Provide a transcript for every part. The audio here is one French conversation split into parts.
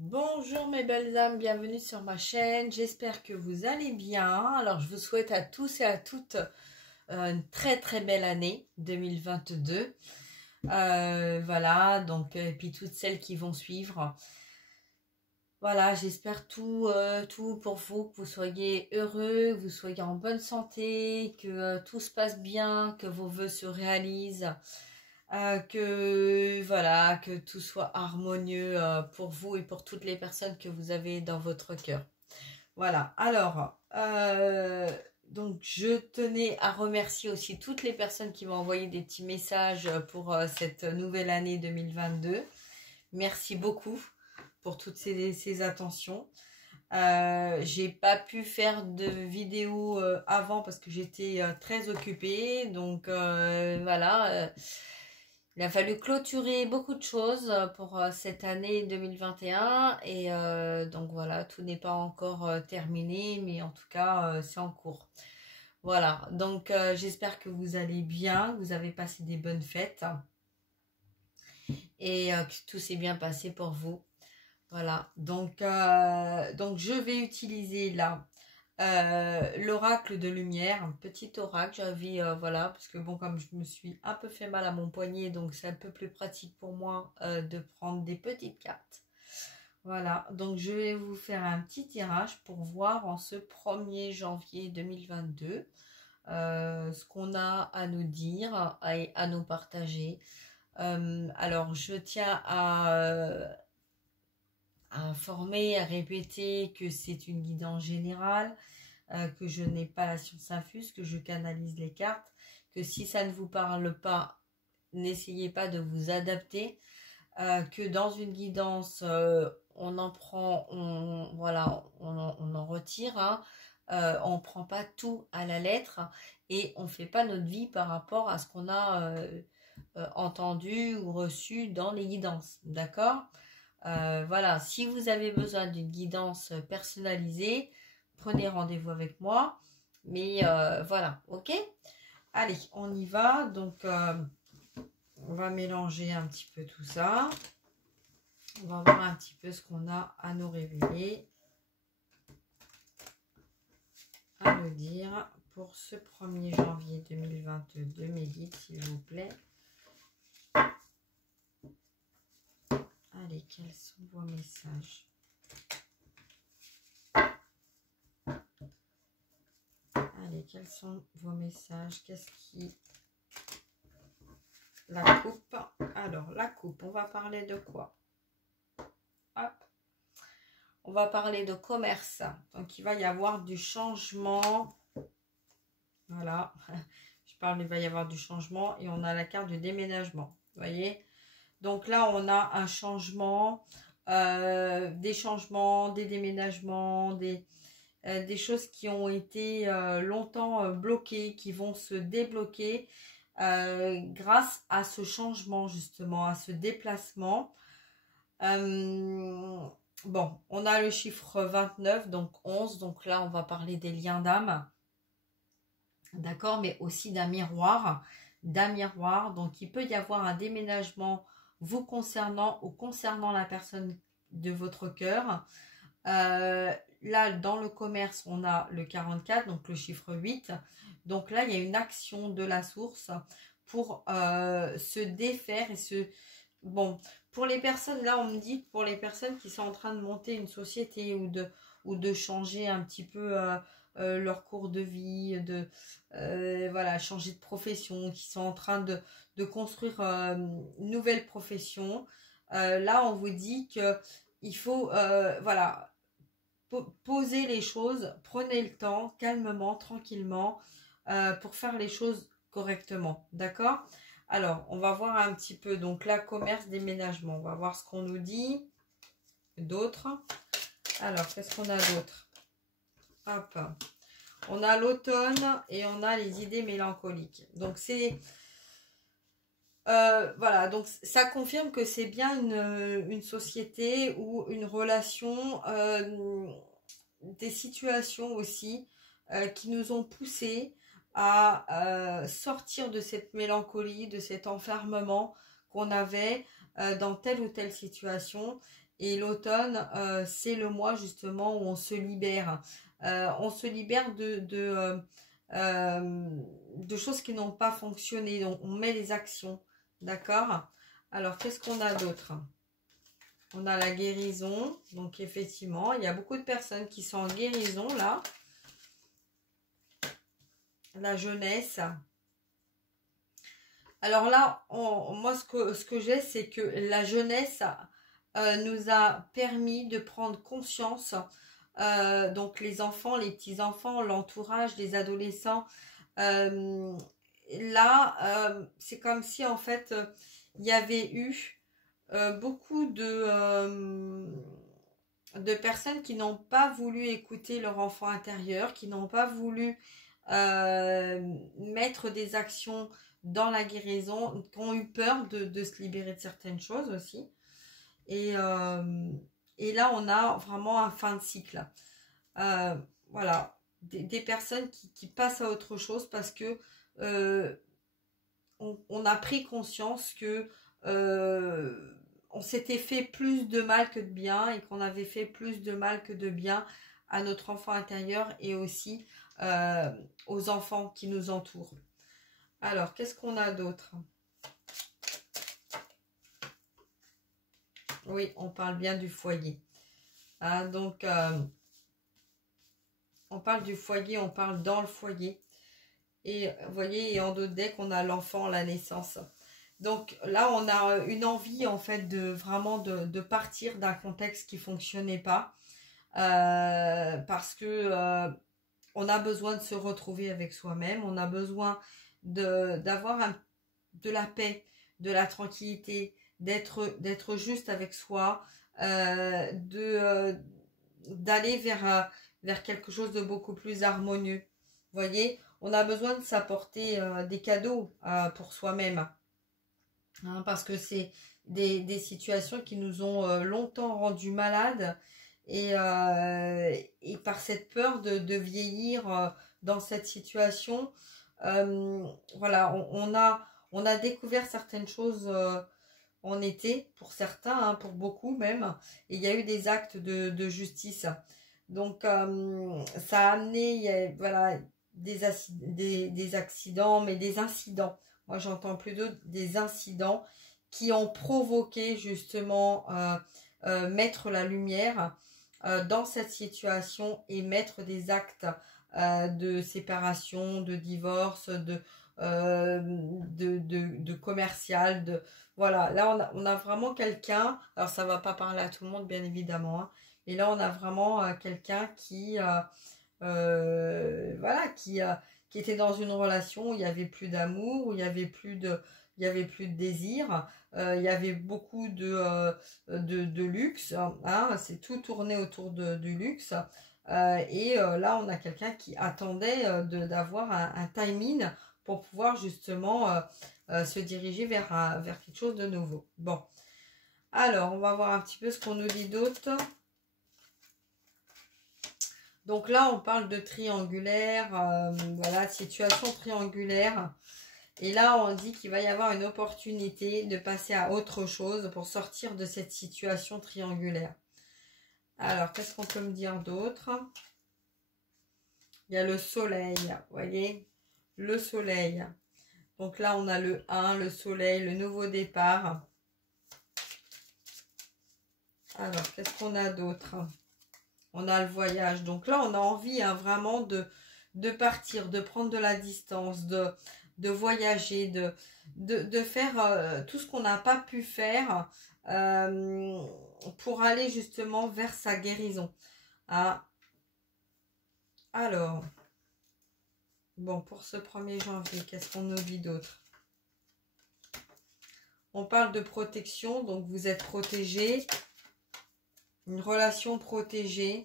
Bonjour mes belles âmes, bienvenue sur ma chaîne, j'espère que vous allez bien. Alors je vous souhaite à tous et à toutes une très très belle année 2022. Voilà, donc et puis toutes celles qui vont suivre. Voilà, j'espère tout pour vous, que vous soyez heureux, que vous soyez en bonne santé, que tout se passe bien, que vos vœux se réalisent. Que voilà, que tout soit harmonieux pour vous et pour toutes les personnes que vous avez dans votre cœur. Voilà, alors, donc je tenais à remercier aussi toutes les personnes qui m'ont envoyé des petits messages pour cette nouvelle année 2022. Merci beaucoup pour toutes ces attentions. J'ai pas pu faire de vidéo avant parce que j'étais très occupée, donc voilà. Il a fallu clôturer beaucoup de choses pour cette année 2021 et donc voilà, tout n'est pas encore terminé, mais en tout cas, c'est en cours. Voilà, donc j'espère que vous allez bien, que vous avez passé des bonnes fêtes et que tout s'est bien passé pour vous. Voilà, donc je vais utiliser là l'oracle de lumière, un petit oracle, j'avais voilà, parce que bon, comme je me suis un peu fait mal à mon poignet, donc c'est un peu plus pratique pour moi de prendre des petites cartes. Voilà, donc je vais vous faire un petit tirage pour voir en ce 1er janvier 2022 ce qu'on a à nous dire et à nous partager. Alors je tiens à informer, à répéter que c'est une guidance générale, que je n'ai pas la science infuse, que je canalise les cartes, que si ça ne vous parle pas, n'essayez pas de vous adapter, que dans une guidance, on en prend, voilà, on en retire, hein, on ne prend pas tout à la lettre et on ne fait pas notre vie par rapport à ce qu'on a entendu ou reçu dans les guidances, d'accord ? Voilà, si vous avez besoin d'une guidance personnalisée, prenez rendez-vous avec moi. Mais voilà, ok? Allez, on y va. Donc, on va mélanger un petit peu tout ça. On va voir un petit peu ce qu'on a à nous révéler, à nous dire pour ce 1er janvier 2022. Mes guides, s'il vous plaît. Allez, quels sont vos messages? Allez, quels sont vos messages? Qu'est-ce qui... La coupe. Alors, la coupe, on va parler de quoi? Hop. On va parler de commerce. Donc, il va y avoir du changement. Voilà. Je parle, il va y avoir du changement. Et on a la carte de déménagement. Vous voyez? Donc là, on a un changement, des changements, des déménagements, des choses qui ont été longtemps bloquées, qui vont se débloquer grâce à ce changement, justement, à ce déplacement. Bon, on a le chiffre 29, donc 11. Donc là, on va parler des liens d'âme. D'accord, mais aussi d'un miroir. Donc, il peut y avoir un déménagement vous concernant ou concernant la personne de votre cœur. Là, dans le commerce, on a le 44, donc le chiffre 8. Donc là, il y a une action de la source pour se défaire et se... Bon, pour les personnes, là, on me dit pour les personnes qui sont en train de monter une société ou de changer un petit peu leur cours de vie, voilà, changer de profession, qui sont en train de construire une nouvelle profession. Là, on vous dit que il faut, voilà, poser les choses, prenez le temps, calmement, tranquillement, pour faire les choses correctement, d'accord? Alors, on va voir un petit peu, donc là, commerce, déménagement, on va voir ce qu'on nous dit d'autres. Alors, qu'est-ce qu'on a d'autre? Hop, on a l'automne et on a les idées mélancoliques. Donc, c'est... voilà, donc ça confirme que c'est bien une société ou une relation, des situations aussi qui nous ont poussés à sortir de cette mélancolie, de cet enfermement qu'on avait dans telle ou telle situation Et l'automne, c'est le mois justement où on se libère. On se libère de choses qui n'ont pas fonctionné. Donc, on met les actions. D'accord? Alors, qu'est-ce qu'on a d'autre? On a la guérison. Donc, effectivement, il y a beaucoup de personnes qui sont en guérison, là. La jeunesse. Alors là, moi, ce que j'ai, c'est que la jeunesse nous a permis de prendre conscience. Donc, les enfants, les petits-enfants, l'entourage, les adolescents. Là, c'est comme si, en fait, il y avait eu beaucoup de personnes qui n'ont pas voulu écouter leur enfant intérieur, qui n'ont pas voulu mettre des actions dans la guérison, qui ont eu peur de se libérer de certaines choses aussi. Et là, on a vraiment un fin de cycle. Voilà, des personnes qui passent à autre chose parce que on a pris conscience que on s'était fait plus de mal que de bien et qu'on avait fait plus de mal que de bien à notre enfant intérieur et aussi aux enfants qui nous entourent. Alors, qu'est-ce qu'on a d'autre? Oui, on parle bien du foyer. Hein, donc, on parle du foyer, on parle dans le foyer. Et vous voyez, et en d'autres decks, on a l'enfant, la naissance. Donc là, on a une envie, en fait, vraiment de partir d'un contexte qui ne fonctionnait pas. Parce que on a besoin de se retrouver avec soi-même. On a besoin d'avoir de la paix, de la tranquillité, d'être juste avec soi, d'aller vers quelque chose de beaucoup plus harmonieux. Vous voyez, on a besoin de s'apporter des cadeaux pour soi-même. Hein, parce que c'est des situations qui nous ont longtemps rendus malades. Et par cette peur de vieillir dans cette situation, voilà, on a découvert certaines choses en été, pour certains, hein, pour beaucoup même, et il y a eu des actes de justice. Donc, ça a amené, voilà, des accidents, mais des incidents. Moi, j'entends plutôt des incidents qui ont provoqué justement mettre la lumière dans cette situation et mettre des actes de séparation, de divorce, de commercial, voilà, là on a vraiment quelqu'un, alors ça va pas parler à tout le monde bien évidemment, hein, mais là on a vraiment quelqu'un voilà, qui était dans une relation où il y avait plus d'amour, où il y avait plus de désir, il y avait beaucoup de luxe, hein, c'est tout tourné autour du luxe. Et là, on a quelqu'un qui attendait d'avoir un timing pour pouvoir justement se diriger vers quelque chose de nouveau. Bon, alors, on va voir un petit peu ce qu'on nous dit d'autre. Donc là, on parle de triangulaire, voilà, situation triangulaire. Et là, on dit qu'il va y avoir une opportunité de passer à autre chose pour sortir de cette situation triangulaire. Alors, qu'est-ce qu'on peut me dire d'autre? Il y a le soleil, vous voyez, le soleil. Donc là, on a le 1, le soleil, le nouveau départ. Alors, qu'est-ce qu'on a d'autre? On a le voyage. Donc là, on a envie hein, vraiment de partir, de prendre de la distance, de voyager, de faire tout ce qu'on n'a pas pu faire pour aller justement vers sa guérison. Ah. Alors, bon, pour ce 1er janvier, qu'est-ce qu'on nous dit d'autre? On parle de protection, donc vous êtes protégé. Une relation protégée.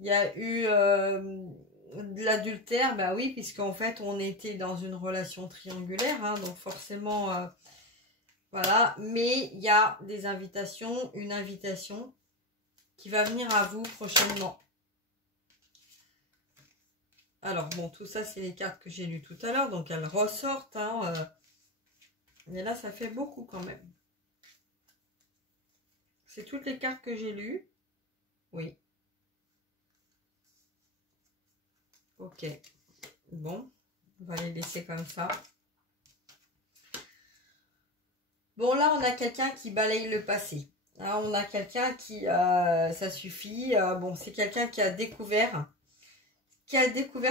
Il y a eu de l'adultère, bah oui, puisqu'en fait, on était dans une relation triangulaire, hein, donc forcément, voilà. Mais il y a des invitations, une invitation qui va venir à vous prochainement. Alors, bon, tout ça, c'est les cartes que j'ai lues tout à l'heure, donc elles ressortent, hein, mais là, ça fait beaucoup quand même. C'est toutes les cartes que j'ai lues. Oui. Ok. Bon, on va les laisser comme ça. Bon, là, on a quelqu'un qui balaye le passé. Hein, on a quelqu'un qui, ça suffit. Bon, c'est quelqu'un qui a découvert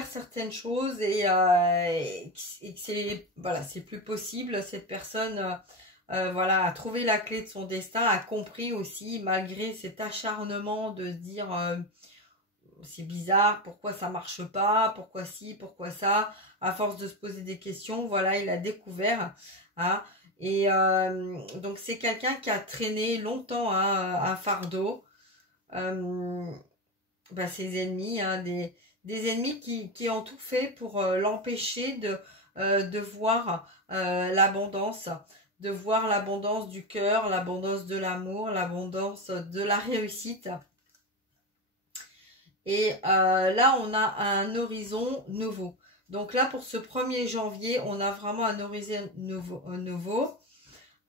certaines choses et que c'est voilà, c'est plus possible. Cette personne, voilà, a trouvé la clé de son destin, a compris aussi, malgré cet acharnement de se dire c'est bizarre, pourquoi ça marche pas, pourquoi ci, pourquoi ça, à force de se poser des questions, voilà, il a découvert, hein, et donc c'est quelqu'un qui a traîné longtemps hein, un fardeau, ses ennemis, hein, des ennemis qui ont tout fait pour l'empêcher de voir l'abondance, de voir l'abondance du cœur, l'abondance de l'amour, l'abondance de la réussite. Et là, on a un horizon nouveau. Donc là, pour ce 1er janvier, on a vraiment un horizon nouveau.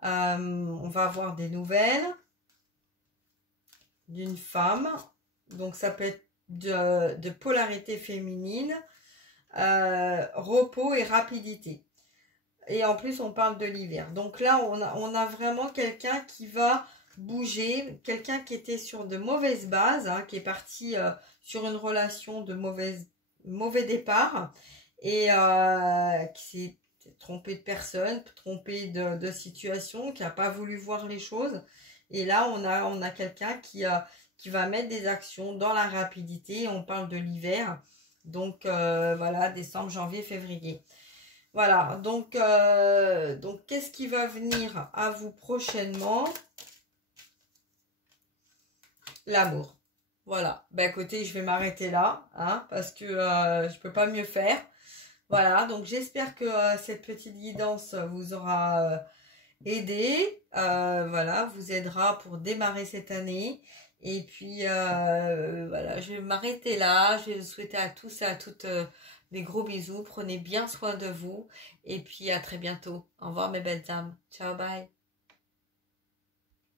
On va avoir des nouvelles d'une femme. Donc ça peut être de polarité féminine, repos et rapidité. Et en plus, on parle de l'hiver. Donc là, on a vraiment quelqu'un qui va bouger, quelqu'un qui était sur de mauvaises bases, hein, qui est parti sur une relation de mauvais départ et qui s'est trompé de personne, trompé de situation, qui n'a pas voulu voir les choses. Et là, on a quelqu'un qui va mettre des actions dans la rapidité. On parle de l'hiver. Donc, voilà, décembre, janvier, février. Voilà, donc qu'est-ce qui va venir à vous prochainement? L'amour. Voilà, ben écoutez, je vais m'arrêter là, hein, parce que je peux pas mieux faire. Voilà, donc j'espère que cette petite guidance vous aura aidé, voilà, vous aidera pour démarrer cette année. Et puis, voilà, je vais m'arrêter là. Je vais vous souhaiter à tous et à toutes des gros bisous. Prenez bien soin de vous. Et puis, à très bientôt. Au revoir mes belles âmes. Ciao, bye.